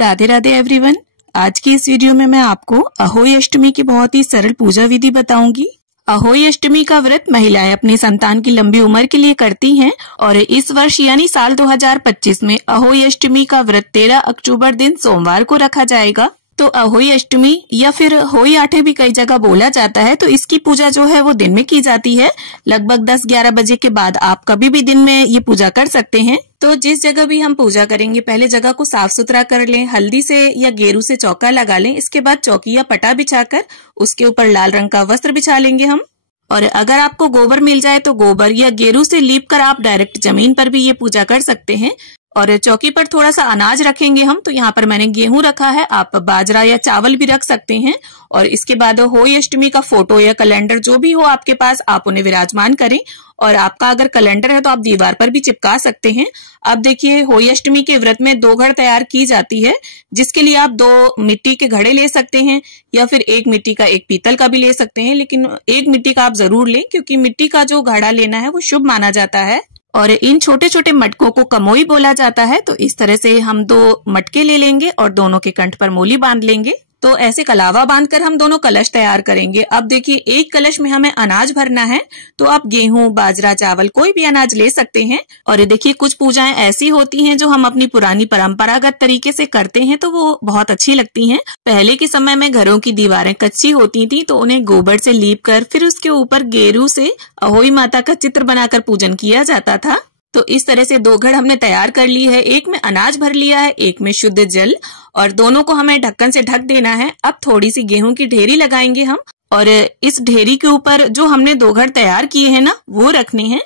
Radhe Radhe everyone. आज की इस वीडियो में मैं आपको अहोई अष्टमी की बहुत ही सरल पूजा विधि बताऊंगी। अहोई अष्टमी का व्रत महिलाएं अपनी संतान की लंबी उम्र के लिए करती हैं और इस वर्ष यानी साल 2025 में अहोई अष्टमी का व्रत 13 अक्टूबर दिन सोमवार को रखा जाएगा। तो अहोई अष्टमी या फिर होई आठे भी कई जगह बोला जाता है। तो इसकी पूजा जो है वो दिन में की जाती है। लगभग 10-11 बजे के बाद आप कभी भी दिन में ये पूजा कर सकते हैं। तो जिस जगह भी हम पूजा करेंगे पहले जगह को साफ सुथरा कर लें, हल्दी से या गेरू से चौका लगा लें। इसके बाद चौकी या पटा बिछाकर उसके ऊपर लाल रंग का वस्त्र बिछा लेंगे हम। और अगर आपको गोबर मिल जाए तो गोबर या गेरू से लीप कर आप डायरेक्ट जमीन पर भी ये पूजा कर सकते हैं। और चौकी पर थोड़ा सा अनाज रखेंगे हम। तो यहाँ पर मैंने गेहूं रखा है, आप बाजरा या चावल भी रख सकते हैं। और इसके बाद होई अष्टमी का फोटो या कैलेंडर जो भी हो आपके पास, आप उन्हें विराजमान करें। और आपका अगर कैलेंडर है तो आप दीवार पर भी चिपका सकते हैं। अब देखिए, होई अष्टमी के व्रत में 2 घड़ तैयार की जाती है, जिसके लिए आप 2 मिट्टी के घड़े ले सकते हैं या फिर 1 मिट्टी का 1 पीतल का भी ले सकते हैं। लेकिन 1 मिट्टी का आप जरूर लें, क्योंकि मिट्टी का जो घड़ा लेना है वो शुभ माना जाता है। और इन छोटे छोटे मटकों को कमोई बोला जाता है। तो इस तरह से हम 2 मटके ले लेंगे और दोनों के कंठ पर मोली बांध लेंगे। तो ऐसे कलावा बांधकर हम दोनों कलश तैयार करेंगे। अब देखिए, एक कलश में हमें अनाज भरना है। तो आप गेहूं, बाजरा, चावल कोई भी अनाज ले सकते हैं। और देखिए, कुछ पूजाएं ऐसी होती हैं जो हम अपनी पुरानी परंपरागत तरीके से करते हैं, तो वो बहुत अच्छी लगती हैं। पहले के समय में घरों की दीवारें कच्ची होती थी, तो उन्हें गोबर से लीप कर फिर उसके ऊपर गेरू से अहोई माता का चित्र बनाकर पूजन किया जाता था। तो इस तरह से 2 घड़ हमने तैयार कर ली है। एक में अनाज भर लिया है, एक में शुद्ध जल, और दोनों को हमें ढक्कन से ढक देना है। अब थोड़ी सी गेहूं की ढेरी लगाएंगे हम, और इस ढेरी के ऊपर जो हमने 2 घड़ तैयार किए हैं ना, वो रखने हैं।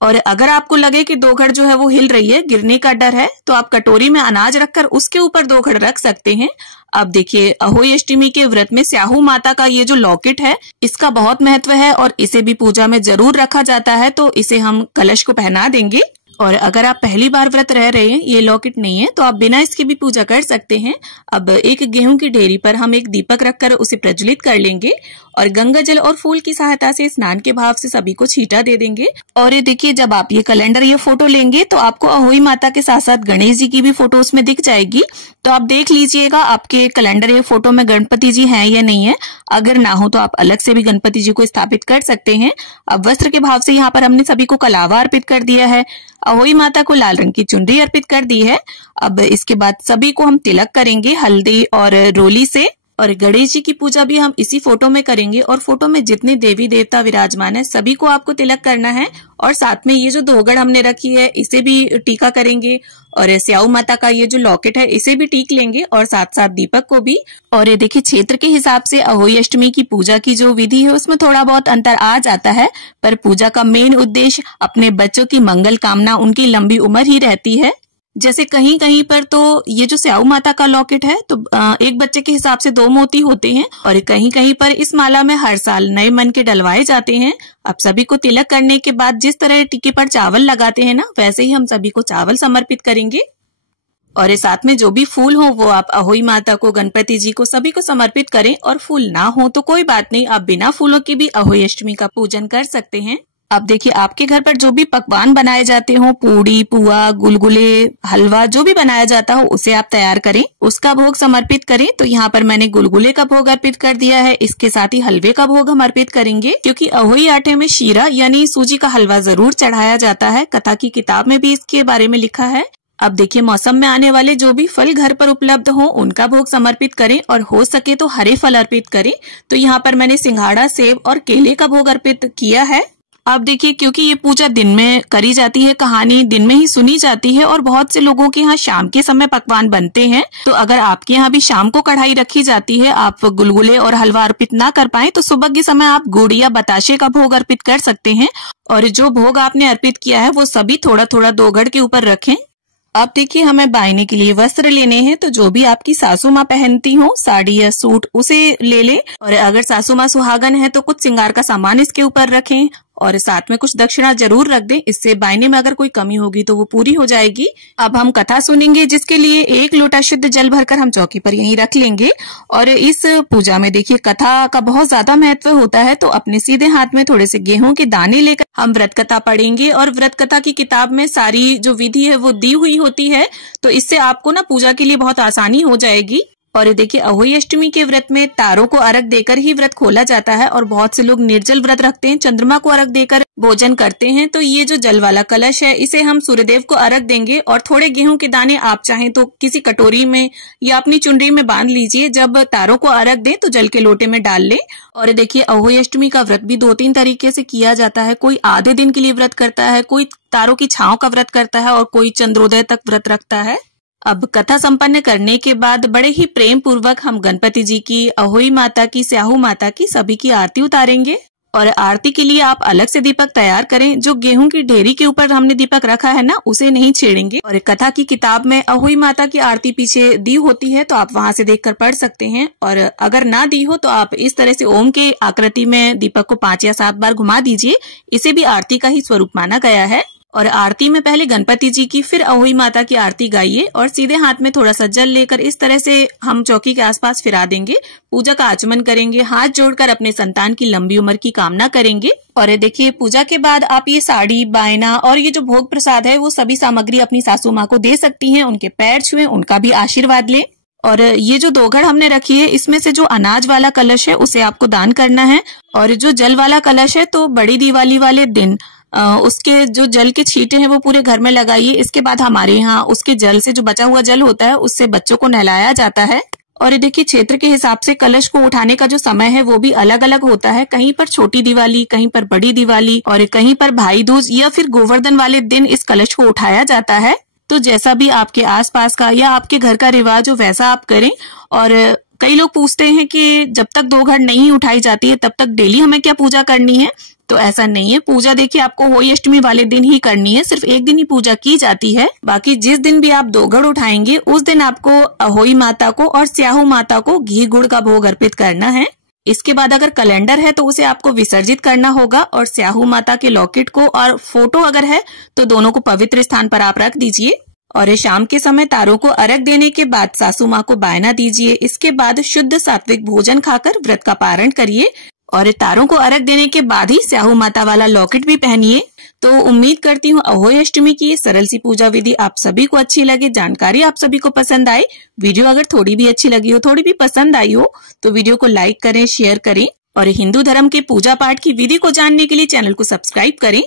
और अगर आपको लगे कि 2 घड़ जो है वो हिल रही है, गिरने का डर है, तो आप कटोरी में अनाज रखकर उसके ऊपर 2 घड़ रख सकते हैं। अब देखिए, अहोई अष्टमी के व्रत में स्याहू माता का ये जो लॉकेट है, इसका बहुत महत्व है और इसे भी पूजा में जरूर रखा जाता है। तो इसे हम कलश को पहना देंगे। और अगर आप पहली बार व्रत रह रहे हैं, ये लॉकेट नहीं है, तो आप बिना इसके भी पूजा कर सकते हैं। अब एक गेहूं की ढेरी पर हम एक दीपक रखकर उसे प्रज्वलित कर लेंगे और गंगा जल और फूल की सहायता से स्नान के भाव से सभी को छींटा दे देंगे। और ये देखिए, जब आप ये कैलेंडर या फोटो लेंगे तो आपको अहोई माता के साथ साथ गणेश जी की भी फोटो उसमें दिख जाएगी। तो आप देख लीजिएगा आपके कैलेंडर या फोटो में गणपति जी हैं या नहीं है। अगर ना हो तो आप अलग से भी गणपति जी को स्थापित कर सकते हैं। अब वस्त्र के भाव से यहाँ पर हमने सभी को कलावा अर्पित कर दिया है, अहोई माता को लाल रंग की चुनरी अर्पित कर दी है। अब इसके बाद सभी को हम तिलक करेंगे हल्दी और रोली से। और गणेश जी की पूजा भी हम इसी फोटो में करेंगे। और फोटो में जितने देवी देवता विराजमान है सभी को आपको तिलक करना है। और साथ में ये जो 2 घड़ हमने रखी है इसे भी टीका करेंगे। और स्याऊ माता का ये जो लॉकेट है इसे भी टीक लेंगे, और साथ साथ दीपक को भी। और ये देखिए, क्षेत्र के हिसाब से अहोई अष्टमी की पूजा की जो विधि है उसमें थोड़ा बहुत अंतर आ जाता है, पर पूजा का मेन उद्देश्य अपने बच्चों की मंगल कामना, उनकी लंबी उम्र ही रहती है। जैसे कहीं कहीं पर तो ये जो स्याऊ माता का लॉकेट है तो एक बच्चे के हिसाब से 2 मोती होते हैं, और कहीं कहीं पर इस माला में हर साल नए मन के डलवाए जाते हैं। अब सभी को तिलक करने के बाद जिस तरह टीके पर चावल लगाते हैं ना, वैसे ही हम सभी को चावल समर्पित करेंगे। और साथ में जो भी फूल हो वो आप अहोई माता को, गणपति जी को, सभी को समर्पित करें। और फूल ना हो तो कोई बात नहीं, आप बिना फूलों के भी अहोई अष्टमी का पूजन कर सकते हैं। अब देखिए, आपके घर पर जो भी पकवान बनाए जाते हो, पूड़ी, पुआ, गुलगुले, हलवा, जो भी बनाया जाता हो उसे आप तैयार करें, उसका भोग समर्पित करें। तो यहाँ पर मैंने गुलगुले का भोग अर्पित कर दिया है। इसके साथ ही हलवे का भोग हम अर्पित करेंगे, क्योंकि अहोई आटे में शीरा यानी सूजी का हलवा जरूर चढ़ाया जाता है। कथा की किताब में भी इसके बारे में लिखा है। अब देखिए, मौसम में आने वाले जो भी फल घर पर उपलब्ध हो उनका भोग समर्पित करें, और हो सके तो हरे फल अर्पित करें। तो यहाँ पर मैंने सिंघाड़ा, सेब और केले का भोग अर्पित किया है। अब देखिए, क्योंकि ये पूजा दिन में करी जाती है, कहानी दिन में ही सुनी जाती है, और बहुत से लोगों के यहाँ शाम के समय पकवान बनते हैं। तो अगर आपके यहाँ भी शाम को कढ़ाई रखी जाती है, आप गुलगुले और हलवा अर्पित ना कर पाए, तो सुबह के समय आप गुड़ या बताशे का भोग अर्पित कर सकते हैं। और जो भोग आपने अर्पित किया है वो सभी थोड़ा थोड़ा 2 घड़ के ऊपर रखें। अब देखिए, हमें बायने के लिए वस्त्र लेने हैं। तो जो भी आपकी सासू माँ पहनती हो, साड़ी या सूट, उसे ले ले। और अगर सासू माँ सुहागन है तो कुछ श्रृंगार का सामान इसके ऊपर रखें। और साथ में कुछ दक्षिणा जरूर रख दें, इससे बायने में अगर कोई कमी होगी तो वो पूरी हो जाएगी। अब हम कथा सुनेंगे, जिसके लिए 1 लोटा शुद्ध जल भरकर हम चौकी पर यहीं रख लेंगे। और इस पूजा में देखिए कथा का बहुत ज्यादा महत्व होता है, तो अपने सीधे हाथ में थोड़े से गेहूं के दाने लेकर हम व्रत कथा पढ़ेंगे। और व्रत कथा की किताब में सारी जो विधि है वो दी हुई होती है, तो इससे आपको ना पूजा के लिए बहुत आसानी हो जाएगी। और देखिए अहोई अष्टमी के व्रत में तारों को अर्घ देकर ही व्रत खोला जाता है, और बहुत से लोग निर्जल व्रत रखते हैं, चंद्रमा को अर्घ देकर भोजन करते हैं। तो ये जो जल वाला कलश है, इसे हम सूर्यदेव को अर्घ देंगे। और थोड़े गेहूं के दाने आप चाहें तो किसी कटोरी में या अपनी चुनरी में बांध लीजिए। जब तारों को अर्घ दें तो जल के लोटे में डाल लें। और देखिए अहोई अष्टमी का व्रत भी 2-3 तरीके से किया जाता है। कोई आधे दिन के लिए व्रत करता है, कोई तारों की छांव का व्रत करता है, और कोई चंद्रोदय तक व्रत रखता है। अब कथा संपन्न करने के बाद बड़े ही प्रेम पूर्वक हम गणपति जी की, अहोई माता की, स्याहू माता की, सभी की आरती उतारेंगे। और आरती के लिए आप अलग से दीपक तैयार करें। जो गेहूं की ढेरी के ऊपर हमने दीपक रखा है ना, उसे नहीं छेड़ेंगे। और कथा की किताब में अहोई माता की आरती पीछे दी होती है, तो आप वहां से देखकर पढ़ सकते हैं। और अगर ना दी हो तो आप इस तरह से ओम के आकृति में दीपक को 5 या 7 बार घुमा दीजिए। इसे भी आरती का ही स्वरूप माना गया है। और आरती में पहले गणपति जी की, फिर अहोई माता की आरती गाइए। और सीधे हाथ में थोड़ा सा जल लेकर इस तरह से हम चौकी के आसपास फिरा देंगे। पूजा का आचमन करेंगे, हाथ जोड़कर अपने संतान की लंबी उम्र की कामना करेंगे। और देखिए पूजा के बाद आप ये साड़ी, बायना और ये जो भोग प्रसाद है, वो सभी सामग्री अपनी सासू माँ को दे सकती हैं। उनके पैर छुएं, उनका भी आशीर्वाद लें। और ये जो 2 घड़ हमने रखी है, इसमें से जो अनाज वाला कलश है उसे आपको दान करना है। और जो जल वाला कलश है, तो बड़ी दिवाली वाले दिन उसके जो जल के छींटे हैं वो पूरे घर में लगाइए। इसके बाद हमारे यहाँ उसके जल से, जो बचा हुआ जल होता है, उससे बच्चों को नहलाया जाता है। और देखिए क्षेत्र के हिसाब से कलश को उठाने का जो समय है वो भी अलग अलग होता है। कहीं पर छोटी दिवाली, कहीं पर बड़ी दिवाली, और कहीं पर भाई दूज या फिर गोवर्धन वाले दिन इस कलश को उठाया जाता है। तो जैसा भी आपके आसपास का या आपके घर का रिवाज हो, वैसा आप करें। और कई लोग पूछते हैं कि जब तक 2 घड़ नहीं उठाई जाती है तब तक डेली हमें क्या पूजा करनी है? तो ऐसा नहीं है। पूजा देखिए आपको अहोई अष्टमी वाले दिन ही करनी है, सिर्फ एक दिन ही पूजा की जाती है। बाकी जिस दिन भी आप 2 घड़ उठाएंगे, उस दिन आपको अहोई माता को और स्याहू माता को घी गुड़ का भोग अर्पित करना है। इसके बाद अगर कैलेंडर है तो उसे आपको विसर्जित करना होगा। और स्याहू माता के लॉकेट को और फोटो अगर है तो दोनों को पवित्र स्थान पर आप रख दीजिए। और शाम के समय तारों को अर्घ देने के बाद सासू माँ को बायना दीजिए। इसके बाद शुद्ध सात्विक भोजन खाकर व्रत का पारण करिए। और तारों को अर्घ देने के बाद ही स्याहू माता वाला लॉकेट भी पहनिए। तो उम्मीद करती हूँ अहोई अष्टमी की ये सरल सी पूजा विधि आप सभी को अच्छी लगे, जानकारी आप सभी को पसंद आए। वीडियो अगर थोड़ी भी अच्छी लगी हो, थोड़ी भी पसंद आई हो, तो वीडियो को लाइक करें, शेयर करें। और हिंदू धर्म के पूजा पाठ की विधि को जानने के लिए चैनल को सब्सक्राइब करें।